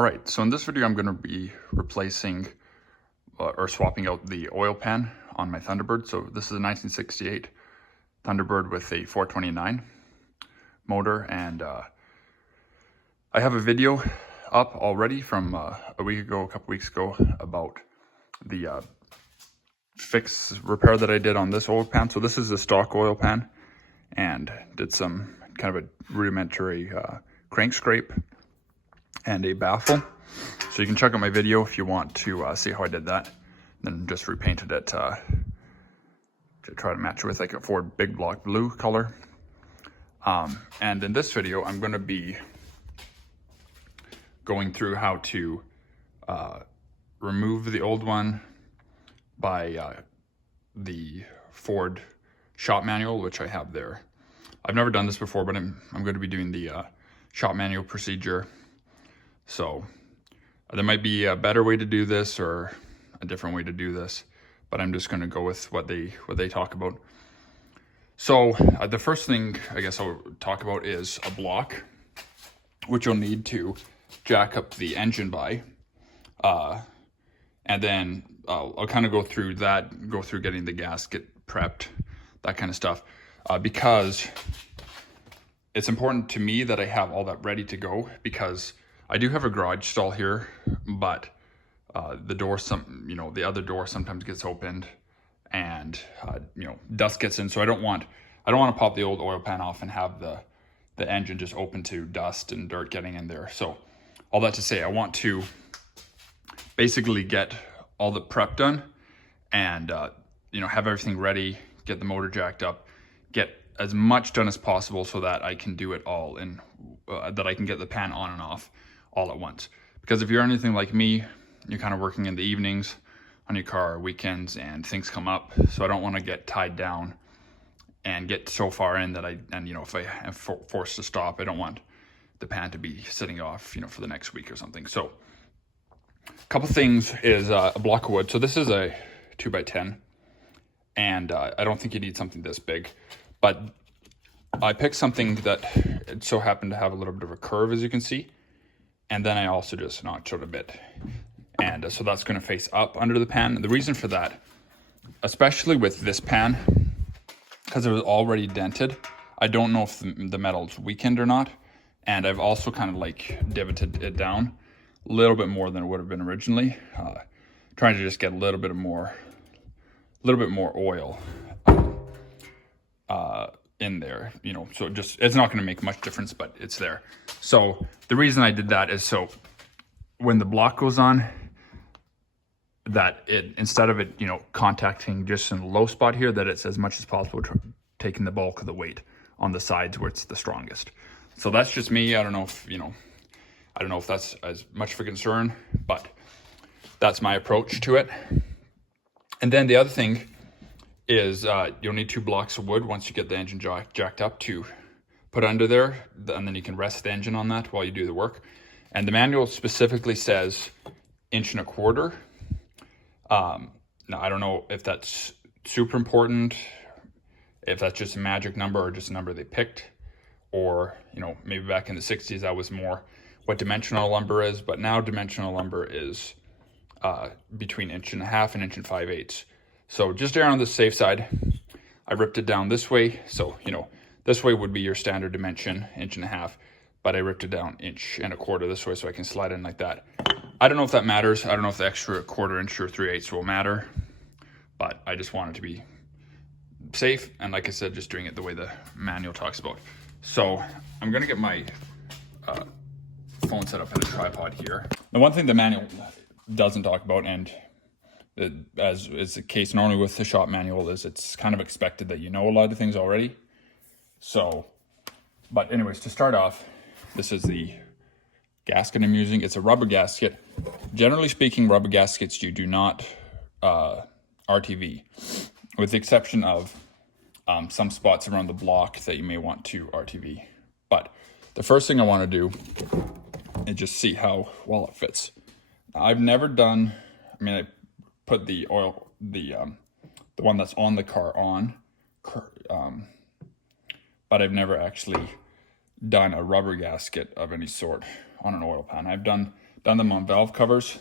All right, so in this video, I'm going to be replacing or swapping out the oil pan on my Thunderbird. So this is a 1968 Thunderbird with a 429 motor, and I have a video up already from a week ago, a couple weeks ago, about the repair that I did on this oil pan. So this is a stock oil pan, and did some kind of a rudimentary crank scrape and a baffle. So you can check out my video if you want to see how I did that. Then just repainted it to try to match it with like a Ford big block blue color. And in this video, I'm going to be going through how to remove the old one by the Ford shop manual, which I have there. I've never done this before, but I'm going to be doing the shop manual procedure. So there might be a better way to do this or a different way to do this, but I'm just going to go with what they talk about. So the first thing I guess I'll talk about is a block, which you'll need to jack up the engine by, and then I'll kind of go through getting the gasket prepped, that kind of stuff, because it's important to me that I have all that ready to go, because I do have a garage stall here, but the door, the other door sometimes gets opened, and dust gets in. So I don't want to pop the old oil pan off and have the engine just open to dust and dirt getting in there. So all that to say, I want to basically get all the prep done, and have everything ready, get the motor jacked up, get as much done as possible so that I can do it all in, that I can get the pan on and off all at once. Because if you're anything like me, you're kind of working in the evenings on your car, weekends, and things come up. So I don't want to get tied down and get so far in that if I am forced to stop, I don't want the pan to be sitting off, for the next week or something. So a couple things is a block of wood. So this is a 2x10, and I don't think you need something this big, but I picked something that it so happened to have a little bit of a curve, as you can see. And then I also just notched out a bit. And so that's going to face up under the pan. And the reason for that, especially with this pan, because it was already dented, I don't know if the metal's weakened or not. And I've also kind of like divoted it down a little bit more than it would have been originally, trying to just get a little bit more oil in there, so it's not going to make much difference, but it's there. So the reason I did that is so when the block goes on, that it, instead of it, contacting just in the low spot here, that it's as much as possible taking the bulk of the weight on the sides where it's the strongest. So that's just me. I don't know if that's as much of a concern, but that's my approach to it. And then the other thing is you'll need 2 blocks of wood once you get the engine jacked up to put under there, and then you can rest the engine on that while you do the work. And the manual specifically says 1.25 inches. Now I don't know if that's super important, if that's just a magic number or just a number they picked, or maybe back in the 60s that was more what dimensional lumber is, but now dimensional lumber is between 1.5 inches and 1.5 inches. So just err on the safe side, I ripped it down this way. So, this way would be your standard dimension, 1.5 inches, but I ripped it down 1.25 inches this way so I can slide in like that. I don't know if that matters. I don't know if the extra 1/4 inch or 3/8 will matter, but I just wanted to be safe. And like I said, just doing it the way the manual talks about. So I'm going to get my phone set up at a tripod here. The one thing the manual doesn't talk about, and as is the case normally with the shop manual, is it's kind of expected that you know a lot of things already. So, but anyways, to start off, this is the gasket I'm using. It's a rubber gasket. Generally speaking, rubber gaskets you do not RTV, with the exception of some spots around the block that you may want to RTV. But the first thing I want to do is just see how well it fits. I've never done, I put the oil, the one that's on the car on, but I've never actually done a rubber gasket of any sort on an oil pan. I've done done them on valve covers.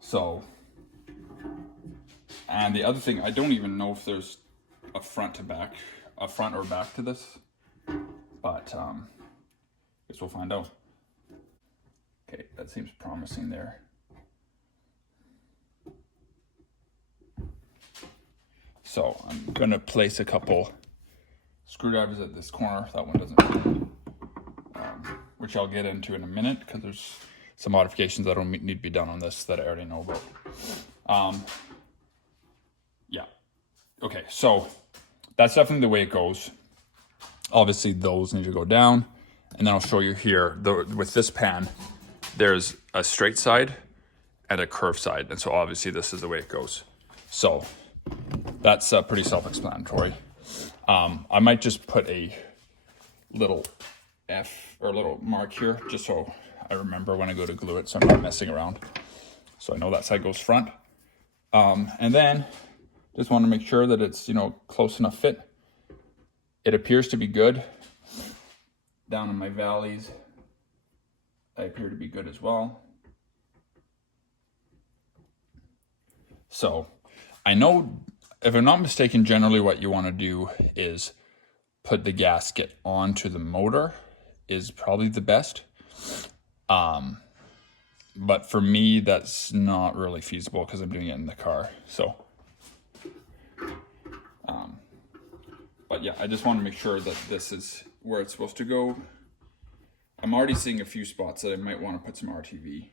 So, and the other thing, I don't even know if there's a front or back to this, but guess we'll find out. Okay, that seems promising there. So I'm gonna place a couple screwdrivers at this corner. That one doesn't fit, which I'll get into in a minute because there's some modifications that don't need to be done on this that I already know about. Yeah, okay, so that's definitely the way it goes. Obviously those need to go down, and then I'll show you here, with this pan, there's a straight side and a curved side, and so obviously this is the way it goes. So that's pretty self-explanatory. I might just put a little F or a little mark here, just so I remember when I go to glue it, so I'm not messing around. So I know that side goes front. And then just want to make sure that it's, you know, close enough fit. It appears to be good. Down in my valleys, I appear to be good as well. So I know, if I'm not mistaken, generally what you want to do is put the gasket onto the motor is probably the best. But for me, that's not really feasible because I'm doing it in the car. So, but yeah, I just want to make sure that this is where it's supposed to go. I'm already seeing a few spots that I might want to put some RTV.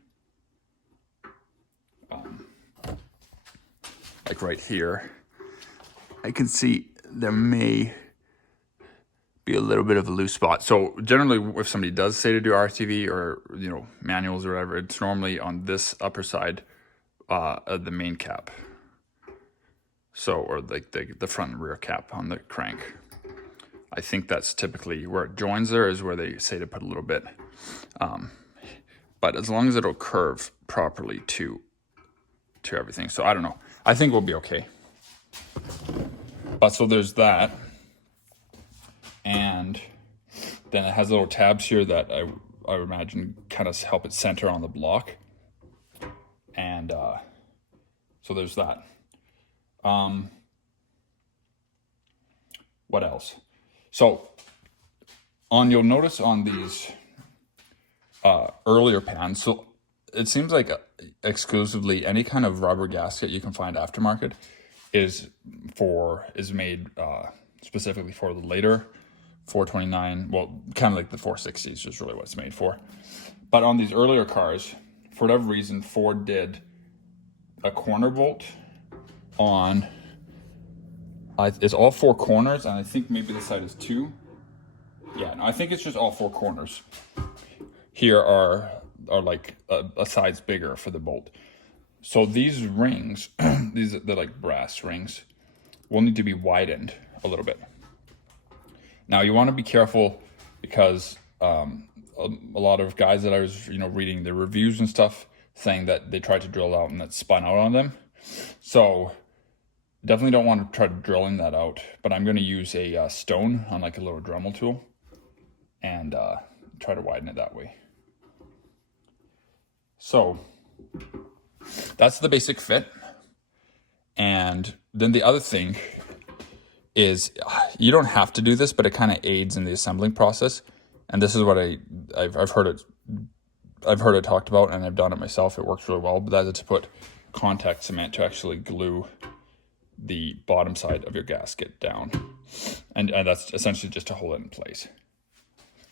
Like right here, I can see there may be a little bit of a loose spot. So generally, if somebody does say to do RTV or, you know, manuals or whatever, it's normally on this upper side of the main cap. So, or like the front and rear cap on the crank. I think that's typically where it joins there is where they say to put a little bit. But as long as it'll curve properly to everything. So I don't know. I think we'll be okay. But so there's that. And then it has little tabs here that I would imagine kind of help it center on the block. And so there's that. What else? So you'll notice on these earlier pans, so it seems like exclusively any kind of rubber gasket you can find aftermarket is made specifically for the later 429, well, kind of like the 460s is really what it's made for. But on these earlier cars, for whatever reason, Ford did a corner bolt on, it's all four corners, and I think maybe this side is two. Yeah, no, I think it's just all four corners. Here are like a size bigger for the bolt. So these rings, they're like brass rings, will need to be widened a little bit. Now you want to be careful because a lot of guys that I was, reading the reviews and stuff saying that they tried to drill out and it spun out on them. So definitely don't want to try drilling that out, but I'm going to use a stone on like a little Dremel tool and try to widen it that way. So that's the basic fit. And then the other thing is, you don't have to do this, but it kind of aids in the assembling process. And this is what I've heard it talked about, and I've done it myself. It works really well, but that is to put contact cement to actually glue the bottom side of your gasket down. And that's essentially just to hold it in place.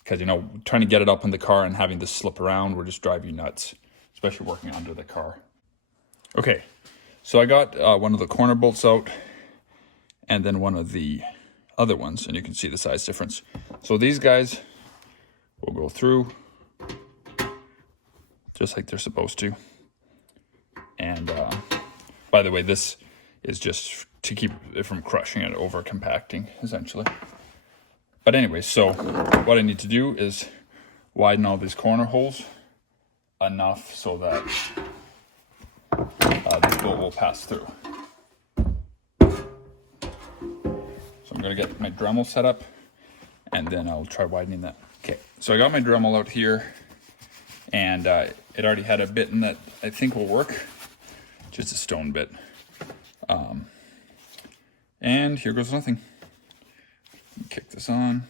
Because, trying to get it up in the car and having this slip around will just drive you nuts, especially working under the car. Okay, so I got one of the corner bolts out and then one of the other ones, and you can see the size difference. So these guys will go through just like they're supposed to. And by the way, this is just to keep it from crushing it over compacting, essentially. But anyway, so what I need to do is widen all these corner holes enough so that this bolt will pass through. So I'm going to get my Dremel set up, and then I'll try widening that. Okay, so I got my Dremel out here, and it already had a bit in that I think will work, just a stone bit. And here goes nothing. Kick this on.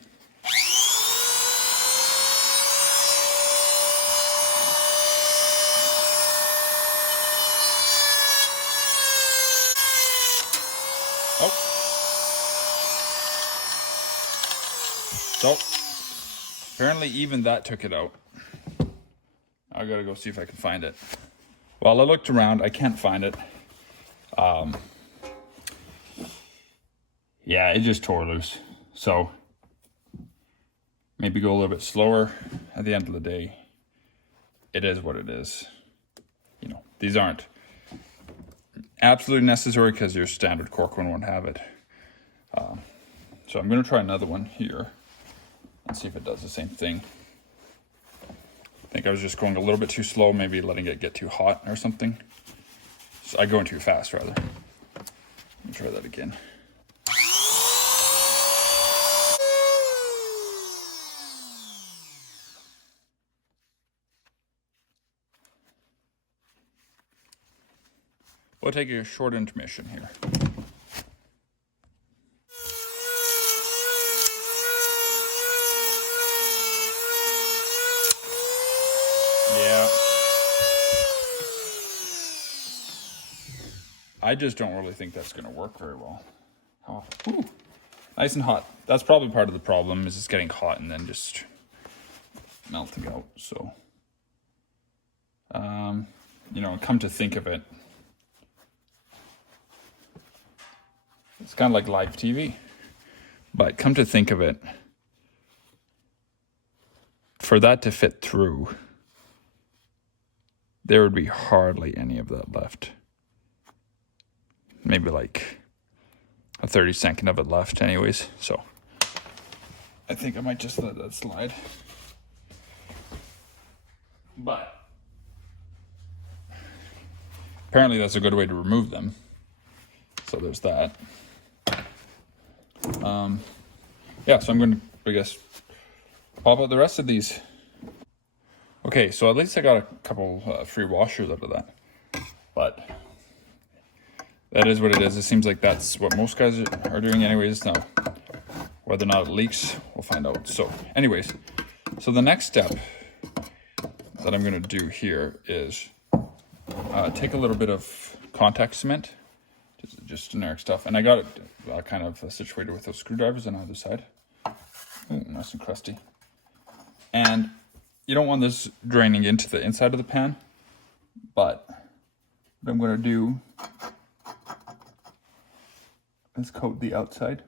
Oh. So, apparently even that took it out. I gotta go see if I can find it. Well, I looked around, I can't find it. Yeah, it just tore loose. So, maybe go a little bit slower. At the end of the day, it is what it is. You know, these aren't absolutely necessary because your standard cork one won't have it. So I'm gonna try another one here and see if it does the same thing. I think I was just going a little bit too slow, maybe letting it get too hot or something. So I'm going too fast rather. Let me try that again. We'll take a short intermission here. Yeah. I just don't really think that's going to work very well. Oh, whew. Nice and hot. That's probably part of the problem, is it's getting hot and then just melting out. So, you know, come to think of it, it's kind of like live TV. But come to think of it, for that to fit through, there would be hardly any of that left. Maybe like a 30-second of it left anyways. So I think I might just let that slide. But apparently that's a good way to remove them. So there's that. Yeah, so I'm going to, I guess, pop out the rest of these. Okay, so at least I got a couple free washers out of that. But that is what it is. It seems like that's what most guys are doing anyways. Now, whether or not it leaks, we'll find out. So anyways, so the next step that I'm going to do here is take a little bit of contact cement, just generic stuff. And I got it kind of situated with those screwdrivers on either side. Ooh, nice and crusty. And you don't want this draining into the inside of the pan, but what I'm going to do is coat the outside.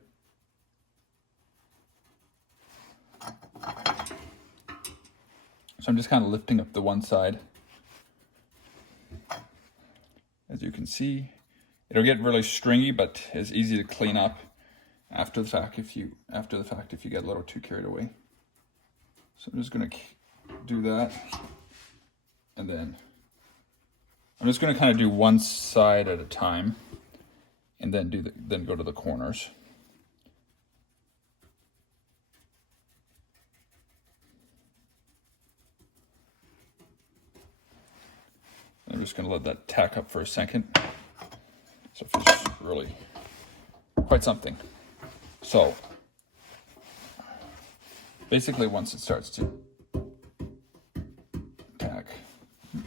So I'm just kind of lifting up the one side. As you can see, it'll get really stringy, but it's easy to clean up after the fact if you get a little too carried away. So I'm just going to do that, and then I'm just going to kind of do one side at a time, and then then go to the corners. I'm just going to let that tack up for a second. So it's really quite something. So basically, once it starts to tack, I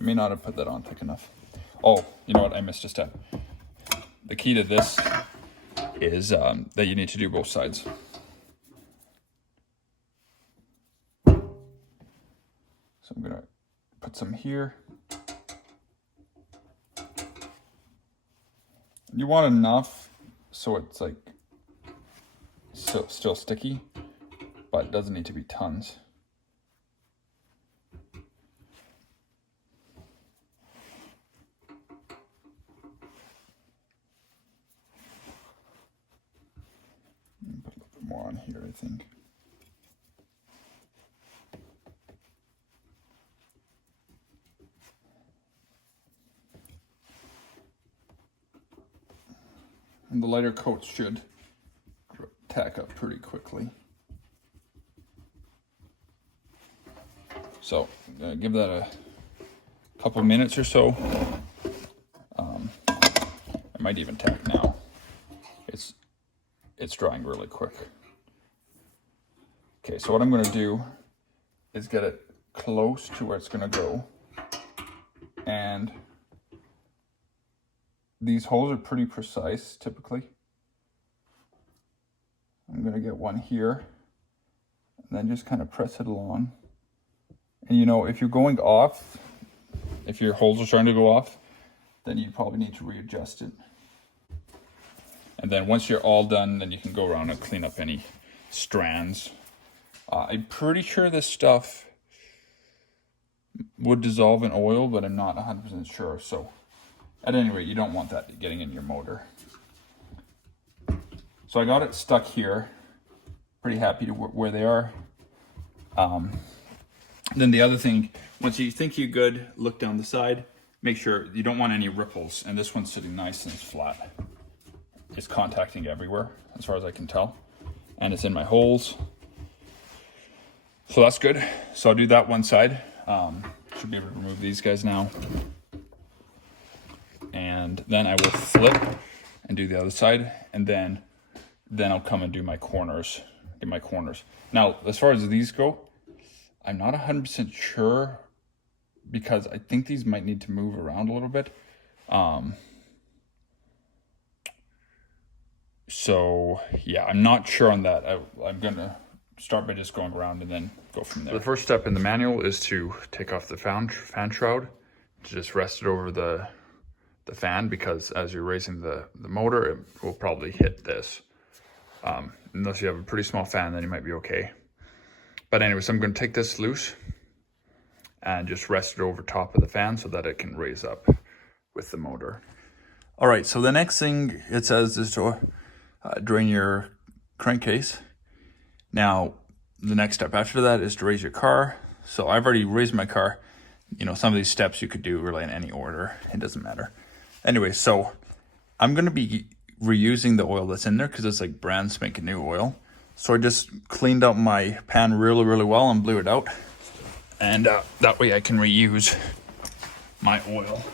may not have put that on thick enough. Oh, you know what? I missed a step. The key to this is that you need to do both sides. So I'm gonna put some here. You want enough so it's like still sticky, but it doesn't need to be tons. Put a little bit more on here, I think. And the lighter coats should tack up pretty quickly. So give that a couple minutes or so. I might even tack now. It's drying really quick. Okay, so what I'm gonna do is get it close to where it's gonna go. And these holes are pretty precise typically. I'm gonna get one here and then just kind of press it along. And you know, if you're going off, if your holes are starting to go off, then you probably need to readjust it. And then once you're all done, then you can go around and clean up any strands. I'm pretty sure this stuff would dissolve in oil, but I'm not 100% sure. So at any rate, you don't want that getting in your motor. So I got it stuck here. Pretty happy to where they are. Then the other thing, once you think you're good, look down the side. Make sure you don't want any ripples. And this one's sitting nice and it's flat. It's contacting everywhere, as far as I can tell. And it's in my holes. So that's good. So I'll do that one side. Should be able to remove these guys now. And then I will flip and do the other side. And then I'll come and do my corners. Now, as far as these go, I'm not 100% sure because I think these might need to move around a little bit. So yeah, I'm not sure on that. I'm gonna start by just going around and then go from there. The first step in the manual is to take off the fan shroud, to just rest it over the fan, because as you're raising the motor, it will probably hit this. Unless you have a pretty small fan, then you might be okay. But anyways, I'm going to take this loose and just rest it over top of the fan so that it can raise up with the motor. All right, so the next thing it says is to drain your crankcase. Now, the next step after that is to raise your car. So I've already raised my car. You know, some of these steps you could do really in any order. It doesn't matter. Anyway, so I'm going to be reusing the oil that's in there because it's like brand spanking new oil. So I just cleaned out my pan really, really well and blew it out. And that way I can reuse my oil.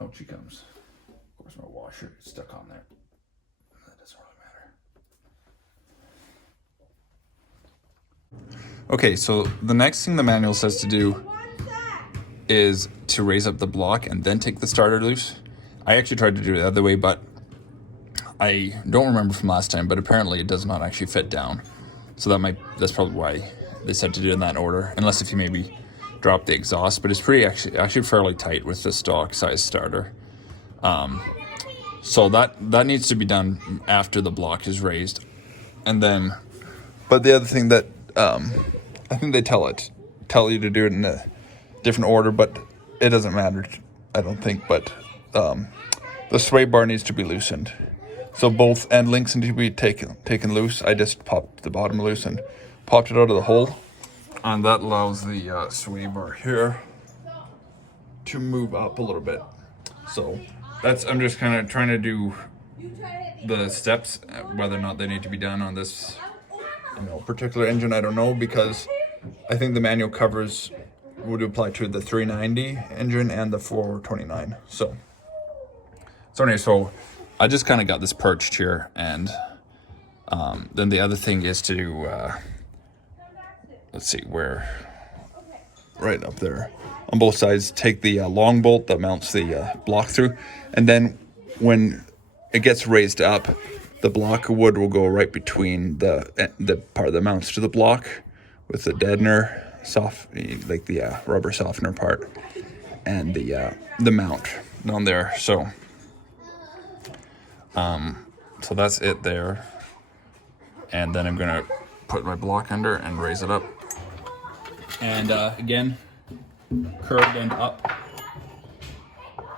Out she comes. Of course my washer is stuck on there. That doesn't really matter. Okay, so the next thing the manual says to do is to raise up the block and then take the starter loose. I actually tried to do it the other way, but I don't remember from last time, but apparently it does not actually fit down. So that's probably why they said to do it in that order, unless if you maybe drop the exhaust, but it's pretty actually fairly tight with the stock size starter. So that needs to be done after the block is raised. And then, but the other thing that I think they tell you to do it in a different order, but it doesn't matter, I don't think. But the sway bar needs to be loosened. So both end links need to be taken loose. I just popped the bottom loose and popped it out of the hole. And that allows the sway bar here to move up a little bit. So I'm just kind of trying to do the steps, whether or not they need to be done on this particular engine, I don't know, because I think the manual covers would apply to the 390 engine and the 429. So anyway, so I just kind of got this perched here, and then the other thing is to let's see, where, right up there on both sides, take the long bolt that mounts the block through, and then when it gets raised up, the block of wood will go right between the part that mounts to the block with the deadener, like the rubber softener part, and the mount on there. So that's it there. And then I'm gonna put my block under and raise it up. And again, curved end up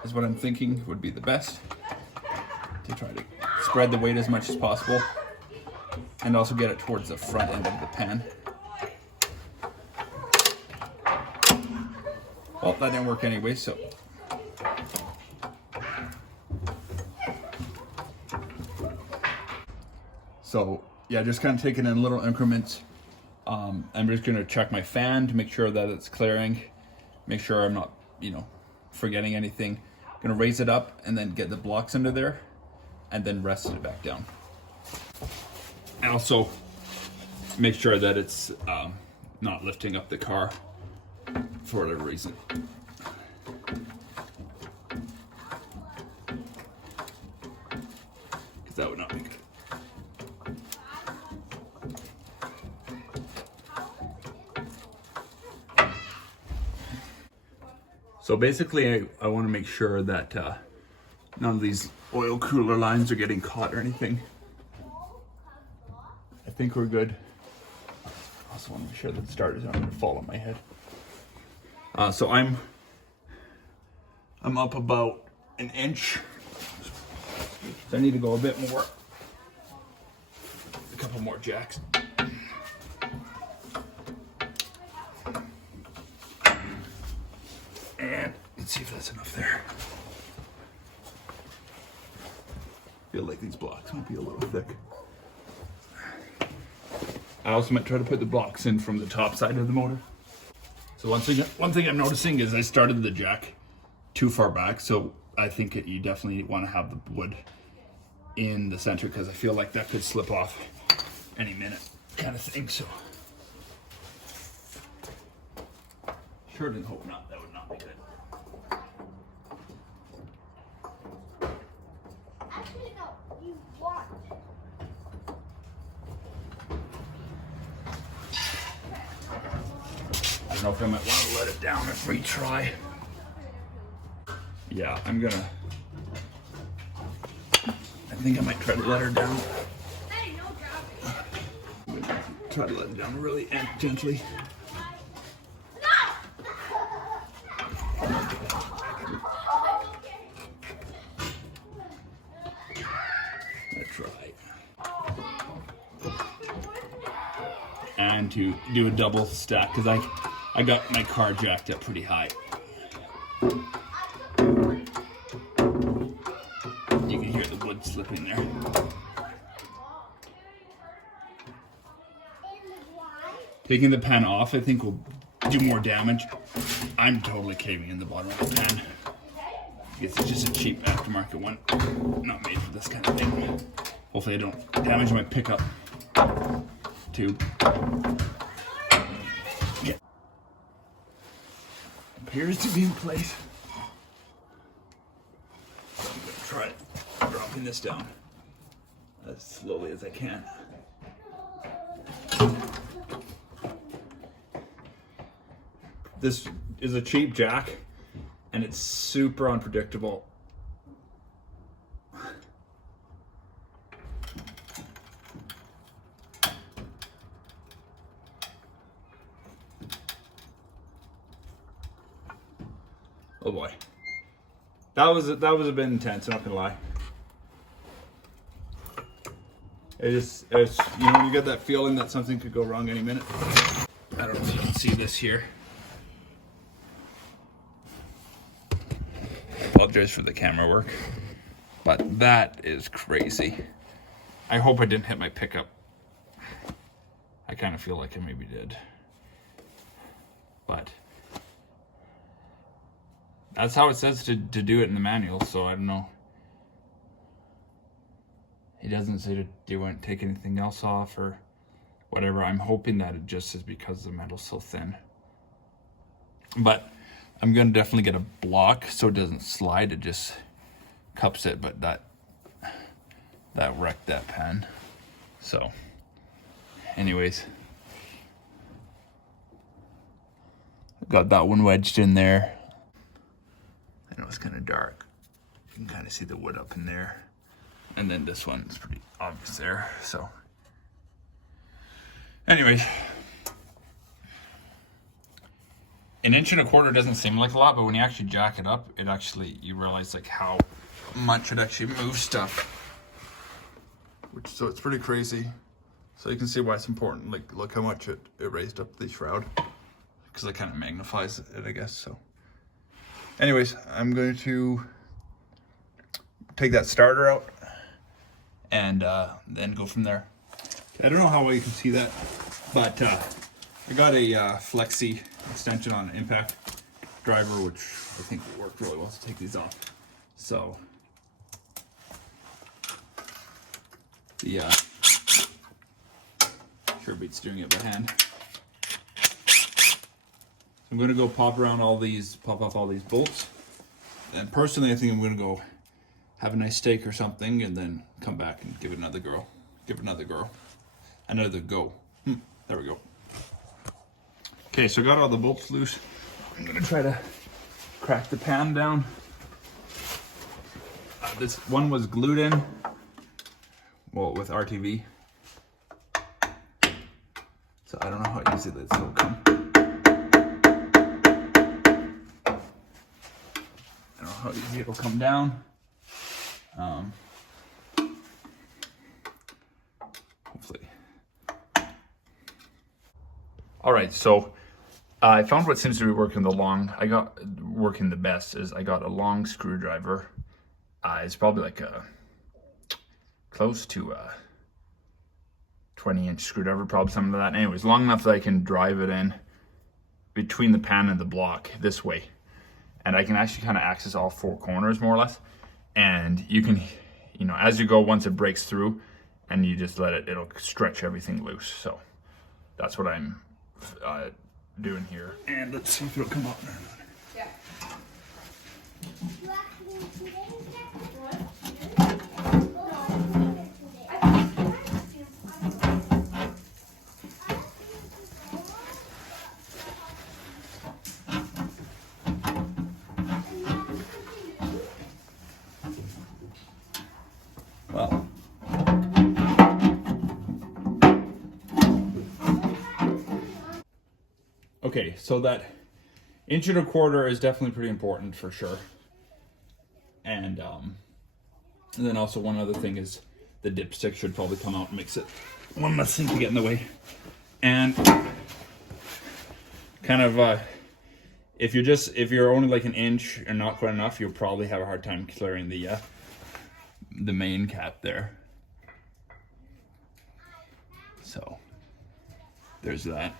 is what I'm thinking would be the best, to try to spread the weight as much as possible and also get it towards the front end of the pan. Well, that didn't work anyway, so. So yeah, just kind of taking in little increments. I'm just gonna check my fan to make sure that it's clearing, make sure I'm not, you know, forgetting anything. Gonna raise it up and then get the blocks under there and then rest it back down. And also make sure that it's not lifting up the car for whatever reason. Because that would not be good. So basically I want to make sure that none of these oil cooler lines are getting caught or anything. I think we're good. Also want to make sure that the starters aren't going to fall on my head. So I'm up about an inch. So I need to go a bit more. A couple more jacks. And let's see if that's enough there. Feel like these blocks might be a little thick. I also might try to put the blocks in from the top side of the motor. So one thing I'm noticing is I started the jack too far back, so I think you definitely want to have the wood in the center because I feel like that could slip off any minute kind of thing. So surely hope not. That would not be good. Actually, no, you want. I don't know if I might want to let it down and retry. Yeah, I think I might try to let her down. Hey, no dropping. Try to let it down really gently. Let's try. And to do a double stack because I got my car jacked up pretty high. You can hear the wood slipping there. Taking the pan off, I think will do more damage. I'm totally caving in the bottom of the pan. I guess it's just a cheap aftermarket one, not made for this kind of thing. Hopefully I don't damage my pickup tube. Yeah. Appears to be in place. So I'm gonna try dropping this down as slowly as I can. This is a cheap jack and it's super unpredictable. Oh boy. That was a bit intense, I'm not gonna lie. It's you know, you get that feeling that something could go wrong any minute. I don't know if you can see this here. I apologize for the camera work, but that is crazy. I hope I didn't hit my pickup. I kind of feel like I maybe did. But that's how it says to do it in the manual, so I don't know. It doesn't say to take anything else off or whatever. I'm hoping that it just is because the metal's so thin. But I'm gonna definitely get a block so it doesn't slide, it just cups it, but that wrecked that pan. So anyways, got that one wedged in there. I know it's kind of dark. You can kind of see the wood up in there. And then this one's pretty obvious there, so. Anyways. 1.25 inches doesn't seem like a lot, but when you actually jack it up, you realize like how much it actually moves stuff. So it's pretty crazy. So you can see why it's important. Like, look how much it raised up the shroud. Because it kind of magnifies it, I guess, so. Anyways, I'm going to take that starter out and then go from there. I don't know how well you can see that. But I got a flexi extension on an impact driver, which I think will work really well to take these off. So the sure beats doing it by hand. So I'm gonna go pop off all these bolts. And personally, I think I'm gonna go have a nice steak or something, and then come back and give it another go. There we go. Okay, so I got all the bolts loose. I'm gonna try to crack the pan down. This one was glued in, well, with RTV. So I don't know how easy this will come. I don't know how easy it'll come down. Hopefully. All right, so I found what seems to be working the best is I got a long screwdriver. It's probably like close to a 20-inch screwdriver, probably something like that. Anyways, long enough that I can drive it in between the pan and the block this way. And I can actually kind of access all four corners more or less. And you can, as you go, once it breaks through and you just let it'll stretch everything loose. So that's what I'm doing here. And let's see if it'll come up. Yeah. Well, okay, so that 1.25 inch is definitely pretty important for sure. And then also one other thing is the dipstick should probably come out and makes it one less thing to get in the way. And kind of if you're only like 1 inch or not quite enough, you'll probably have a hard time clearing the main cap there. So there's that.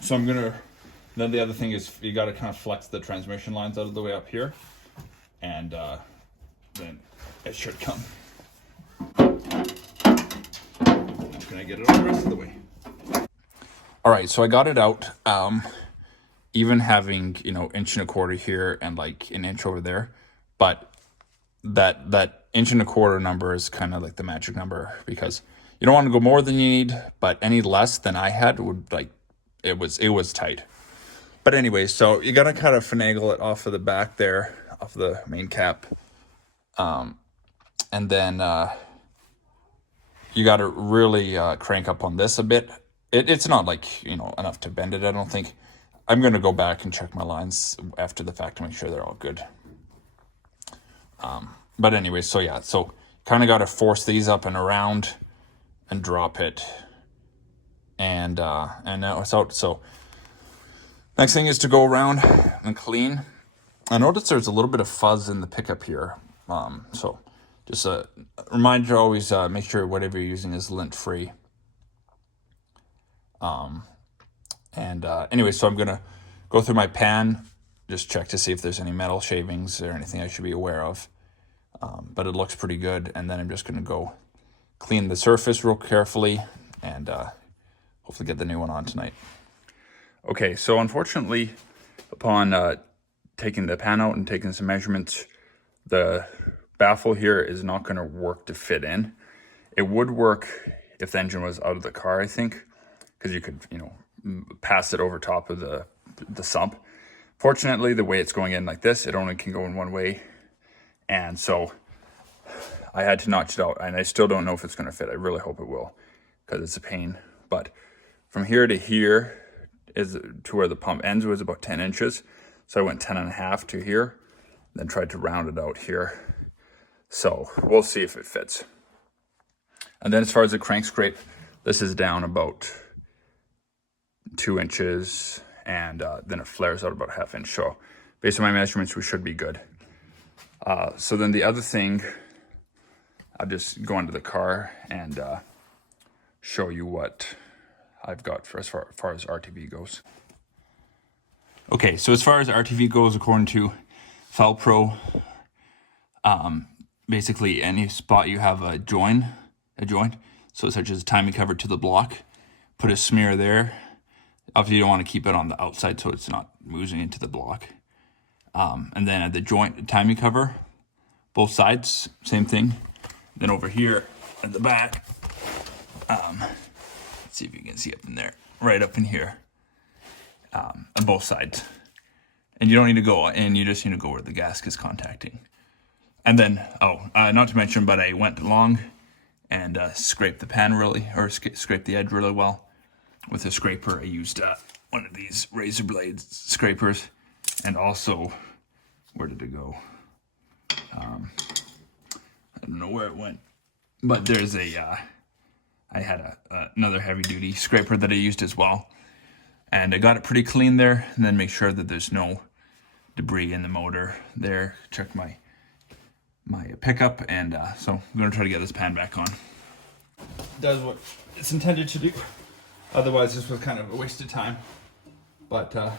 So then the other thing is you got to kind of flex the transmission lines out of the way up here, and then it should come. Can I get it all the rest of the way? All right, so I got it out. Even having 1.25 inch here and like 1 inch over there, but that 1.25 inch number is kind of like the magic number, because you don't want to go more than you need, but any less than I had would it was tight. But anyway, so you gotta kind of finagle it off of the back there, off the main cap, and then you gotta really crank up on this a bit. It's not like enough to bend it, I don't think. I'm gonna go back and check my lines after the fact to make sure they're all good. But anyway, so yeah, so kind of got to force these up and around and drop it, and now it's out. So next thing is to go around and clean. I noticed there's a little bit of fuzz in the pickup here, so just a reminder to always make sure whatever you're using is lint free. Anyway, so I'm gonna go through my pan, just check to see if there's any metal shavings or anything I should be aware of. But it looks pretty good, and then I'm just gonna go clean the surface real carefully and hopefully get the new one on tonight. Okay, so unfortunately, upon taking the pan out and taking some measurements, the baffle here is not gonna work to fit in. It would work if the engine was out of the car, I think, because you could, pass it over top of the sump. Fortunately, the way it's going in like this, it only can go in one way. And so I had to notch it out, and I still don't know if it's going to fit. I really hope it will, because it's a pain. But from here to here is to where the pump ends was about 10 inches. So I went 10.5 to here, then tried to round it out here. So we'll see if it fits. And then as far as the crank scrape, this is down about 2 inches, and then it flares out about 1/2 inch. So based on my measurements, we should be good. So then the other thing, I'll just go into the car and show you what I've got for as far as RTV goes. Okay, so as far as RTV goes, according to Foul Pro, basically any spot you have a joint, so such as a timing cover to the block, put a smear there. Obviously, you don't want to keep it on the outside so it's not oozing into the block. And then at the joint timing cover, both sides, same thing. Then over here at the back, let's see if you can see up in there, right up in here, on both sides. And you don't need to go in, you just need to go where the gasket's contacting. And then, not to mention, but I went along and scraped the pan scraped the edge really well with a scraper. I used one of these razor blade scrapers, and also, where did it go? I don't know where it went, but there's I had another heavy duty scraper that I used as well, and I got it pretty clean there, and then make sure that there's no debris in the motor there. Check my pickup, and so I'm gonna try to get this pan back on. Does what it's intended to do. Otherwise, this was kind of a waste of time, but at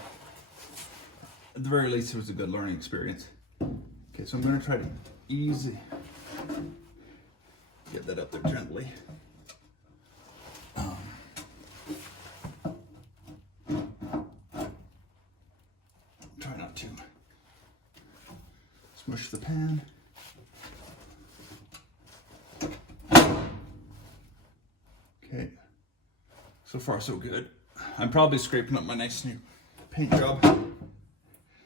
the very least, it was a good learning experience. Okay, so I'm gonna try to get that up there gently. Try not to smush the pan. Okay, so far so good. I'm probably scraping up my nice new paint job.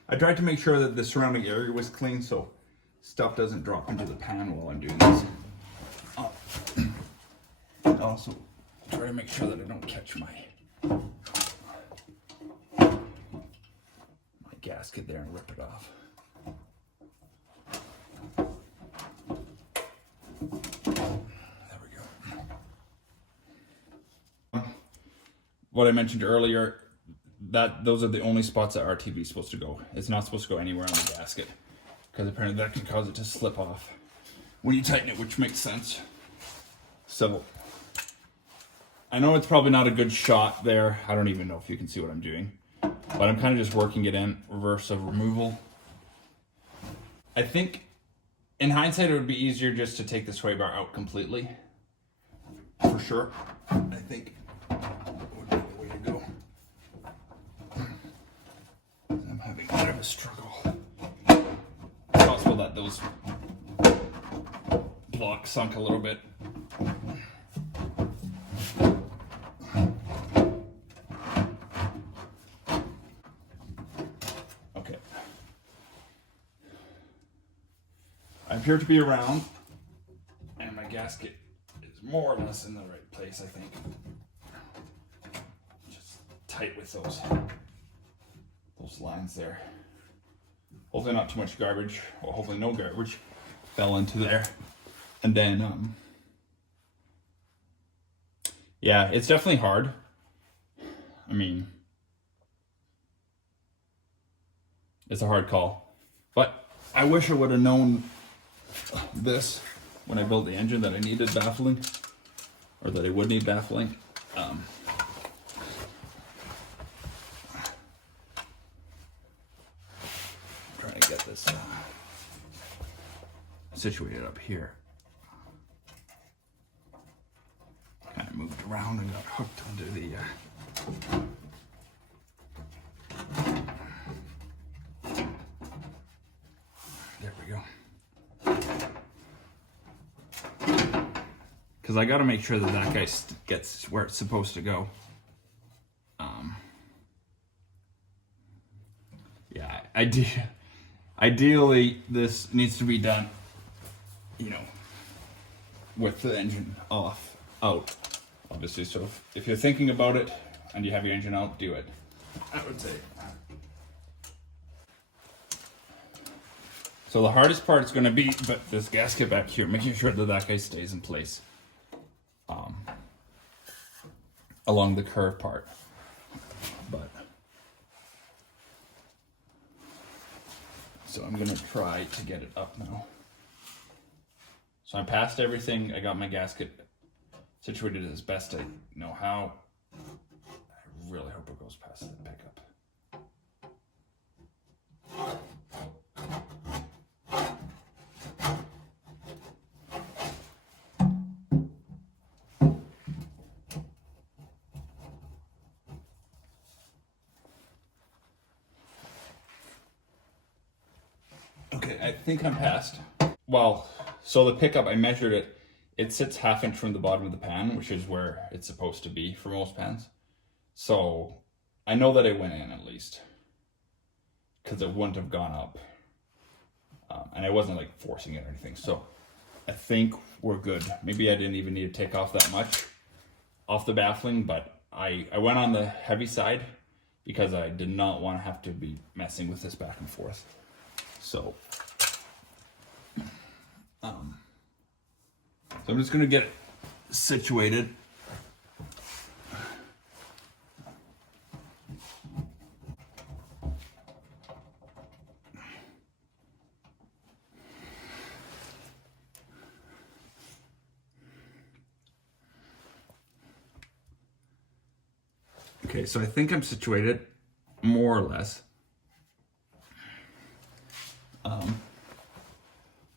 I tried to make sure that the surrounding area was clean so stuff doesn't drop into the pan while I'm doing this. And also try to make sure that I don't catch my gasket there and rip it off. There we go. What I mentioned earlier, that those are the only spots that RTV is supposed to go. It's not supposed to go anywhere on the gasket, because apparently that can cause it to slip off when you tighten it, which makes sense. So I know it's probably not a good shot there. I don't even know if you can see what I'm doing, but I'm kind of just working it in reverse of removal. I think in hindsight, it would be easier just to take the sway bar out completely. For sure. I think that would be the way to go. I'm having a bit of a struggle. It's possible that those blocks sunk a little bit. Okay. I appear to be around, and my gasket is more or less in the right place, I think. Just tight with those lines there. Hopefully not too much garbage, or hopefully no garbage fell into there. And then, yeah, it's definitely hard. I mean, it's a hard call. But I wish I would have known this when I built the engine, that I needed baffling, or that I would need baffling. Trying to get this situated up here. Kind of moved around and got hooked onto the there we go. Because I got to make sure that that guy gets where it's supposed to go. Yeah, ideally this needs to be done, you know, with the engine out, obviously. So if you're thinking about it and you have your engine out, do it, I would say. So the hardest part is going to be, but this gasket back here, making sure that that guy stays in place along the curve part. But so I'm going to try to get it up now. So I'm past everything. I got my gasket situated as best I know how. goes past the pickup. Okay, I think I'm past. Well, so the pickup, I measured it. It sits 1/2 inch from the bottom of the pan, which is where it's supposed to be for most pans. So I know that it went in at least, because it wouldn't have gone up. And I wasn't like forcing it or anything. So I think we're good. Maybe I didn't even need to take off that much off the baffling, but I went on the heavy side because I did not want to have to be messing with this back and forth. So, so I'm just gonna get it situated. Okay, so I think I'm situated more or less.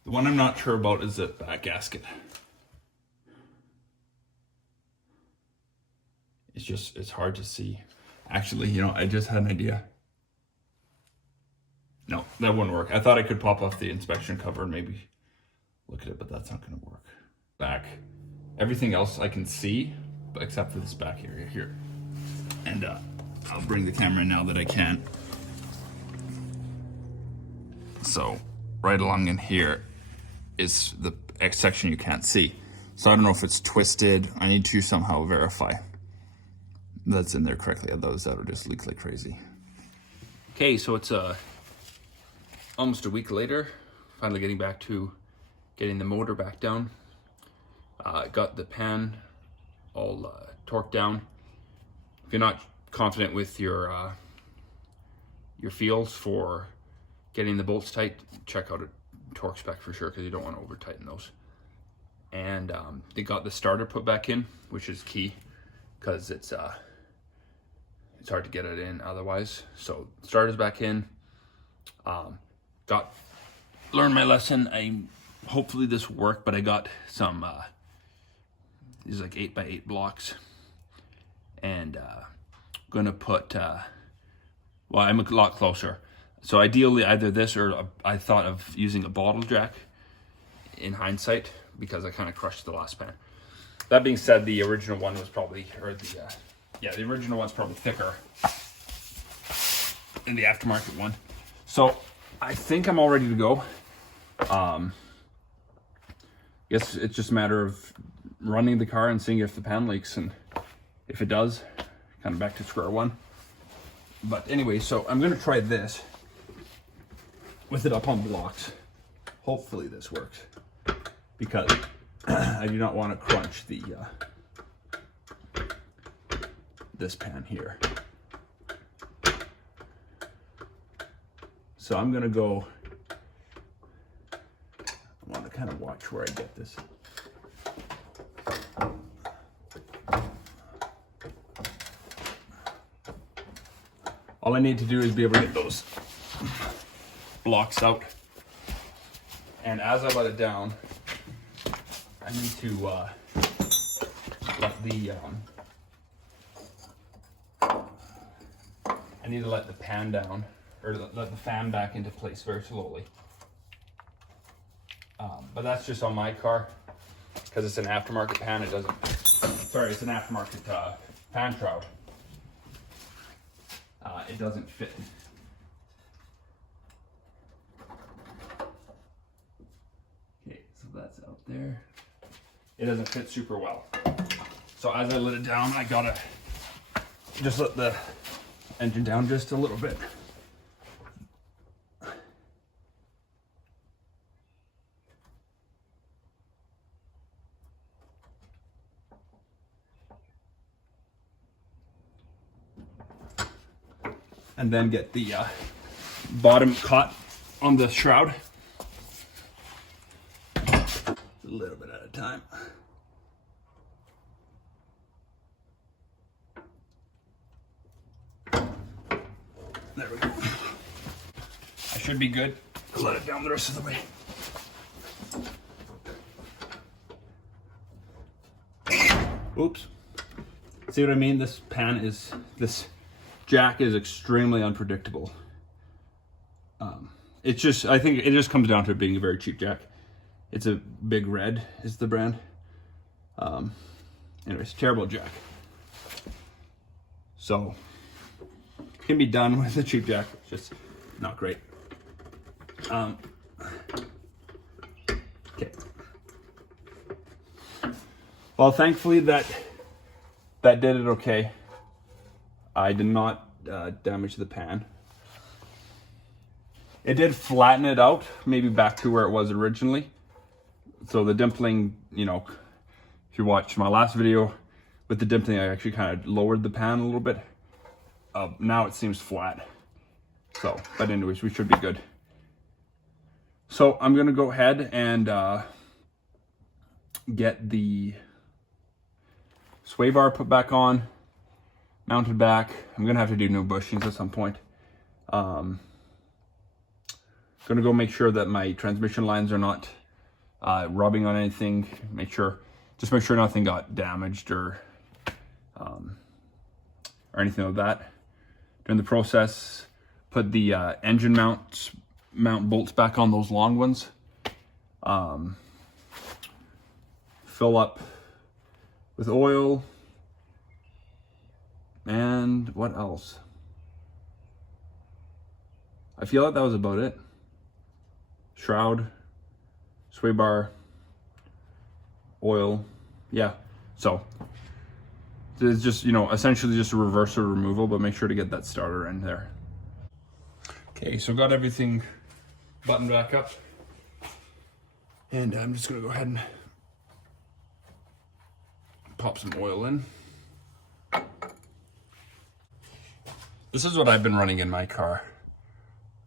The one I'm not sure about is the back gasket. It's hard to see. Actually, you know, I just had an idea. No, that wouldn't work. I thought I could pop off the inspection cover and maybe look at it, but that's not gonna work. Back. Everything else I can see, but except for this back area here. And I'll bring the camera in now that I can. So right along in here is the X section you can't see. So I don't know if it's twisted. I need to somehow verify that's in there correctly. Otherwise that'll just leak like crazy. Okay, so it's almost a week later, finally getting back to getting the motor back down. Got the pan all torqued down. If you're not confident with your feels for getting the bolts tight, check out a torque spec for sure, because you don't want to over tighten those. And they got the starter put back in, which is key, because it's hard to get it in otherwise. So starter's back in. Learned my lesson. Hopefully this will work, but I got some these like 8x8 blocks, and gonna put well, I'm a lot closer. So ideally either this or I thought of using a bottle jack in hindsight, because I kind of crushed the last pan. That being said, the original one was probably, the original one's probably thicker than the aftermarket one. So I think I'm all ready to go. Guess it's just a matter of running the car and seeing if the pan leaks, and if it does, kind of back to square one. But anyway, so I'm gonna try this with it up on blocks. Hopefully this works, because I do not want to crunch the this pan here. So I'm gonna go, I want to kind of watch where I get this. All I need to do is be able to get those blocks out. And as I let it down, I need to let the pan down, or let the fan back into place very slowly. But that's just on my car, because it's an aftermarket pan. It doesn't, sorry, it's an aftermarket fan shroud. It doesn't fit. Okay, so that's out there. It doesn't fit super well. So as I let it down, I gotta just let the engine down just a little bit. And then get the bottom caught on the shroud. A little bit at a time. There we go. I should be good. Let it down the rest of the way. Oops. See what I mean? This jack is extremely unpredictable. It's just, I think it just comes down to it being a very cheap jack. It's a Big Red is the brand. Anyways, terrible jack. So, can be done with a cheap jack, it's just not great. Okay. Well, thankfully that did it okay. I did not damage the pan. It did flatten it out, maybe back to where it was originally. So the dimpling, you know, if you watched my last video with the dimpling, I actually kind of lowered the pan a little bit. Now it seems flat. So, but anyways, we should be good. So I'm gonna go ahead and get the sway bar put back on, mounted back. I'm gonna have to do new bushings at some point. Gonna go make sure that my transmission lines are not rubbing on anything. Just make sure nothing got damaged or anything like that. During the process, put the engine mount bolts back on those long ones. Fill up with oil. And what else? I feel like that was about it. Shroud, sway bar, oil, yeah. So it's just, you know, essentially just a reverser removal, but make sure to get that starter in there. Okay, so got everything buttoned back up, and I'm just gonna go ahead and pop some oil in. This is what I've been running in my car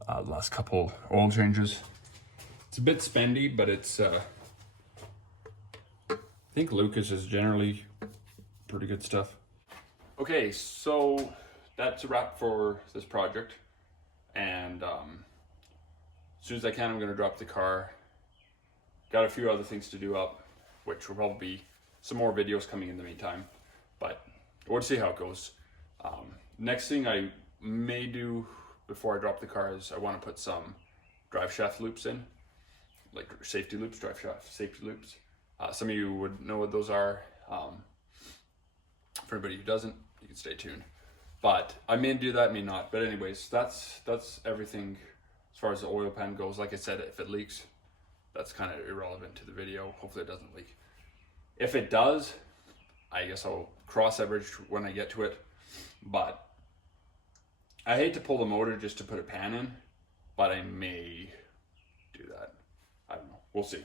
the last couple oil changes. It's a bit spendy, but it's, I think Lucas is generally pretty good stuff. Okay, so that's a wrap for this project. And as soon as I can, I'm gonna drop the car. Got a few other things to do up, which will probably be some more videos coming in the meantime, but we'll see how it goes. Next thing I may do before I drop the car is I want to put some drive shaft loops in, like safety loops, drive shaft safety loops. Some of you would know what those are. For anybody who doesn't, you can stay tuned. But I may do that, may not. But anyways, that's everything as far as the oil pan goes. Like I said, if it leaks, that's kind of irrelevant to the video. Hopefully it doesn't leak. If it does, I guess I'll cross that bridge when I get to it. But I hate to pull the motor just to put a pan in, but I may do that. I don't know. We'll see.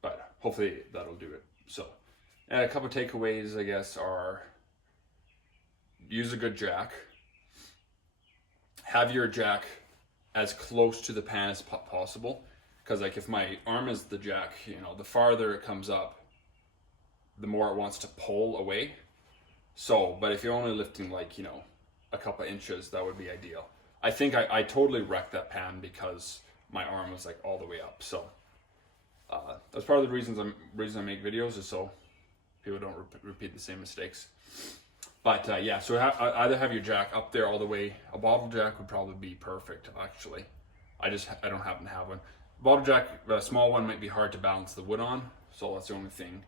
But hopefully that'll do it. So, and a couple of takeaways, I guess, are use a good jack. Have your jack as close to the pan as possible. Because like if my arm is the jack, you know, the farther it comes up, the more it wants to pull away. So, but if you're only lifting like, you know, a couple of inches, that would be ideal. I think I totally wrecked that pan because my arm was like all the way up. So that's part of the reason I make videos, is so people don't repeat the same mistakes. But yeah, so either have your jack up there all the way. A bottle jack would probably be perfect, actually. I don't happen to have one. Bottle jack, a small one, might be hard to balance the wood on, so that's the only thing.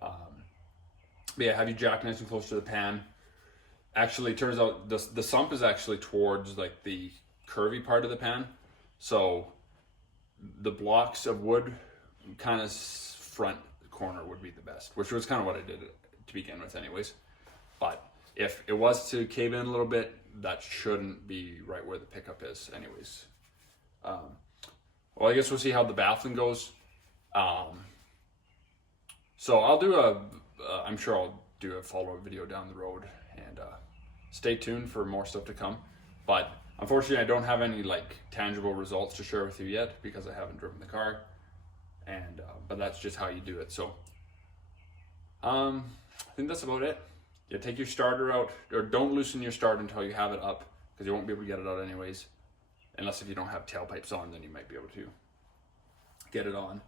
But yeah, have your jack nice and close to the pan. Actually, it turns out the sump is actually towards like the curvy part of the pan, so the blocks of wood kind of front corner would be the best, which was kind of what I did to begin with anyways. But if it was to cave in a little bit, that shouldn't be right where the pickup is anyways. Well, I guess we'll see how the baffling goes. So I'll do I'm sure I'll do a follow-up video down the road, and stay tuned for more stuff to come. But unfortunately, I don't have any like tangible results to share with you yet because I haven't driven the car, and but that's just how you do it. So I think that's about it. Yeah, take your starter out, or don't loosen your starter until you have it up because you won't be able to get it out anyways. Unless if you don't have tailpipes on, then you might be able to get it on.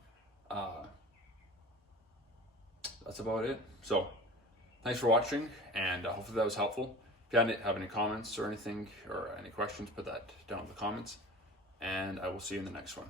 That's about it. So thanks for watching, and hopefully that was helpful. If you have any comments or anything or any questions, put that down in the comments, and I will see you in the next one.